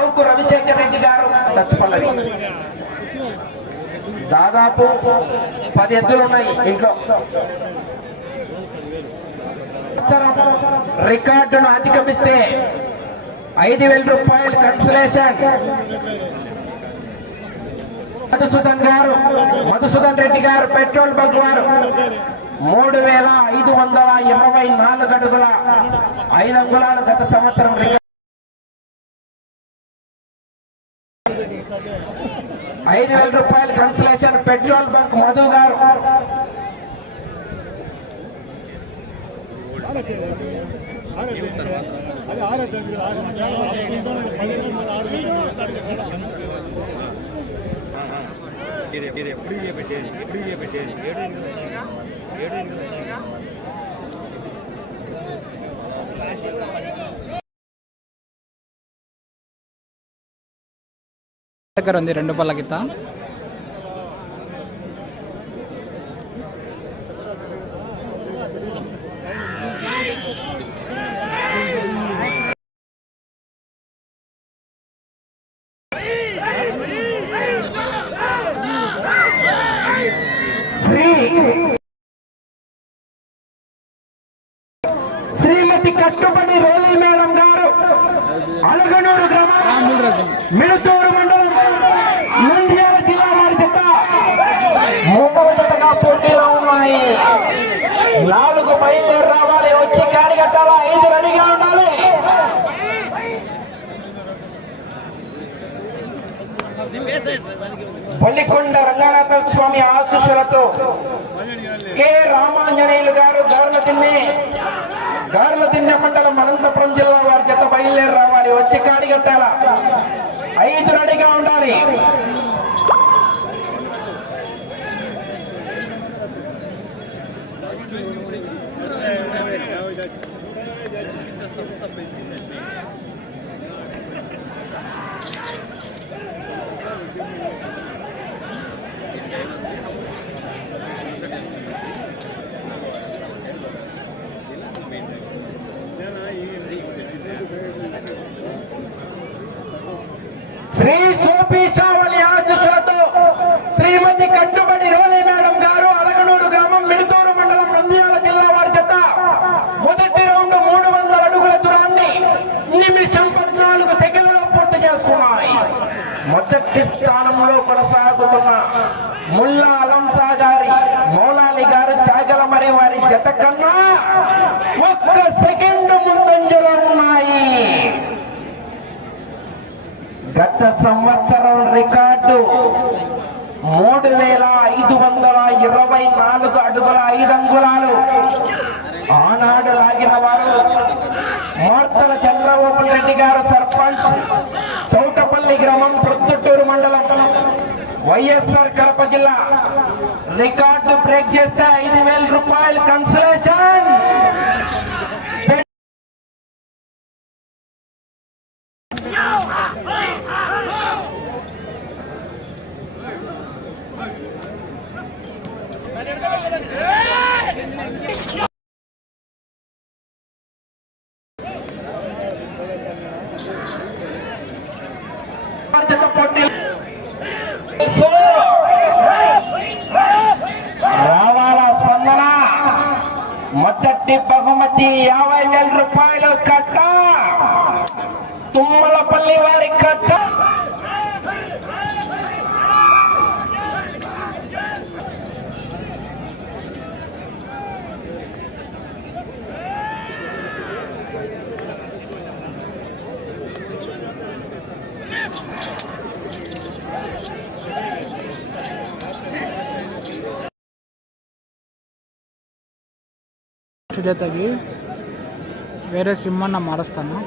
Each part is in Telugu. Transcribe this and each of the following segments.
ఆవుకు రవిశేఖర్ రెడ్డి గారు చచ్చిపల్లవి దాదాపు పది ఎద్దులు ఉన్నాయి ఇంట్లో. రికార్డును అధిగమిస్తే ఐదు వేల రూపాయలు కన్సలేషన్ మధుసూదన్ గారు మధుసూదన్ రెడ్డి గారు పెట్రోల్ బంక్ వారు మూడు వేల ఐదు వందల ఇరవై నాలుగు అడుగుల ఐదు అంగుళాలు గత సంవత్సరం ఐదు వేల రూపాయలు కన్సలేషన్ పెట్రోల్ బంక్ మధు గారు అది ఆరోగ్యం ఇది ఇది ఎప్పుడు ఇయ్య పెట్టేది ఎప్పుడు ఇయ్య పెట్టేది ఏడు ఎనిమిది ఏడు దగ్గర ఉంది రెండు పళ్ళ గిత్త. శ్రీ శ్రీమతి కట్టుబడి రోలి మేడం గారు అలగనూరు గ్రామం మిడుతూరు మండలం నంద్యాల జిల్లా వారి జత మూడవ జతగా పోటీలో ఉన్నాయి. నాలుగు బయలుదేరి రావాలి. వచ్చి కాడి కట్టాలా? ఐదు రెడీగా ఉండాలి. పల్లికొండ రంగనాథ స్వామి ఆశీస్సులతో కె. రామాంజనేయులు గారు గార్ల తిన్నే గార్ల తిన్నే మండలం అనంతపురం జిల్లా వారి జత బయలుదేరి రావాలి. వచ్చి కాడిగట్టాల ఐదు రెడీగా ఉండాలి శ్రీ సోపి సావలి ఆశీస్సులతో శ్రీమతి కట్టుబడి రోలి మేడం గారు అలగనూరు గ్రామం మిడుతూరు మండలం నంద్యాల జిల్లా వారి జత మొదటి రౌండ్ మూడు వందల అడుగుల దూరాన్ని నిమిషం పద్నాలుగు సెకండ్లలో పూర్తి చేసుకున్నాయి మొదటి స్థానంలో కొనసాగుతున్న ముల్లా అలంసా గారి మౌలాలి గారు చాగల వారి జత కన్నా ఒక్క సెకండ్ ముందంజలో ఉన్నాయి. గత సంవత్సరం రికార్డు మూడు వేల ఐదు వందల ఇరవై నాలుగు అడుగుల ఐదు అంగుళాలు. ఆనాడు లాగిన వారు మోర్తల చంద్రబాబు రెడ్డి గారు సర్పంచ్ చౌటపల్లి గ్రామం ప్రొత్తుట్టూరు మండలం వైఎస్ఆర్ కడప జిల్లా. రికార్డు బ్రేక్ చేస్తే ఐదు వేల రూపాయలు. కన్సలేషన్ జత పోటీలు రావాల స్పందన మొదటి బహుమతి యాభై వేల రూపాయలు కట్ట తుమ్మలపల్లి వారి కట్ట జతకి వేరే సిమ్ అన్న మారుస్తాను.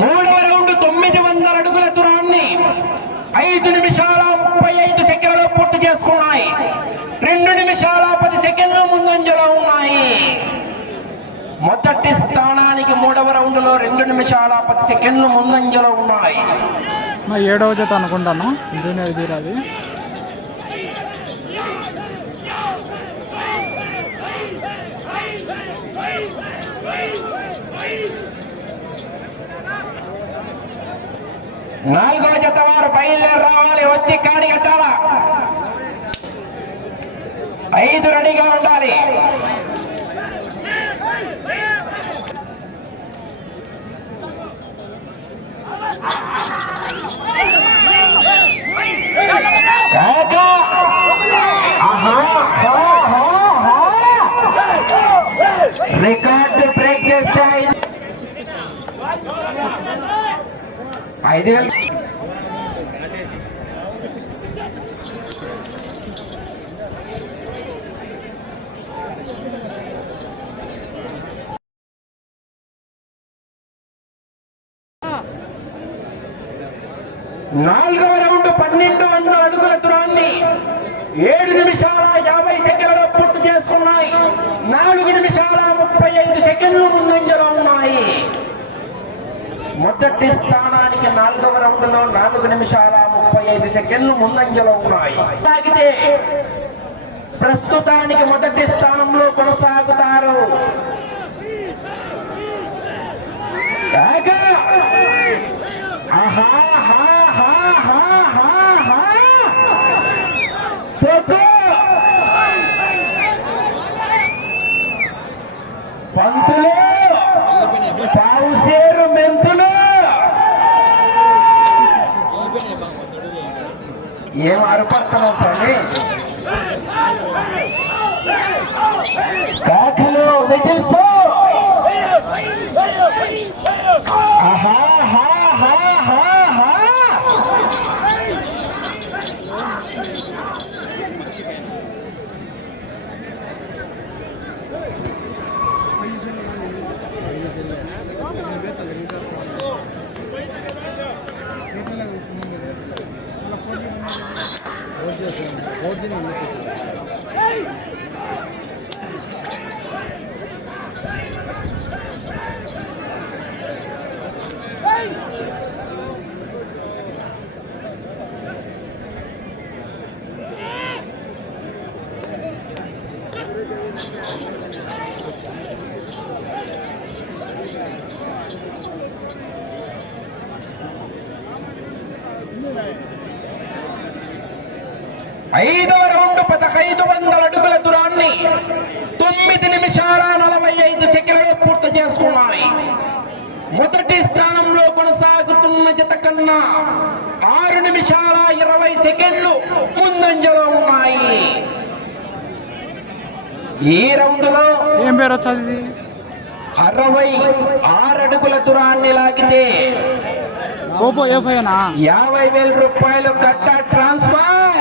మూడవ రౌండ్ తొమ్మిది వందల అడుగుల దూరాన్ని ఐదు నిమిషాల ముప్పై ఐదు సెకండ్లు పూర్తి చేసుకున్నాయి. రెండు నిమిషాల పది సెకండ్లు ముందంజలో ఉన్నాయి. మొదటి స్థానానికి మూడవ రౌండ్లో రెండు నిమిషాల పది సెకండ్లు ముందంజలో ఉన్నాయి. ఏడవ జత అనుకుంటాను. జూనియర్ తీరాది నాలుగో జత వారు బయలుదేరి రావాలి వచ్చి కాడి కట్టాలా ఐదు రెడీగా ఉండాలి Hey! ఆహా! హా! హా! హా! రికార్డు బ్రేక్ చేస్తే ఐదు ఐదు వేలు. నాలుగవ రౌండ్ పన్నెండు వందల అడుగుల దూరాన్ని ఏడు నిమిషాల యాభై సెకండ్లలో పూర్తి చేసుకున్నాయి. నాలుగు నిమిషాల ముప్పై ఐదు సెకండ్లు ముందంజలో ఉన్నాయి. మొదటి స్థానానికి నాలుగవ రౌండ్లో నాలుగు నిమిషాల ముప్పై ఐదు సెకండ్లు ముందంజలో ఉన్నాయి. సాగితే ప్రస్తుతానికి మొదటి స్థానంలో కొనసాగుతారు. ఆహా కాకలు విజిల్స్ ఆహా はい、どうも。కన్నా ఆరు నిమిషాల ఇరవై సెకండ్లు ముందంజలో ఉన్నాయి. ఈ రౌండ్లో ఏం పేరు వచ్చేది అరవై ఆరు అడుగుల దూరాన్ని లాగితే యాభై వేల రూపాయలు కట్ట ట్రాన్స్ఫర్.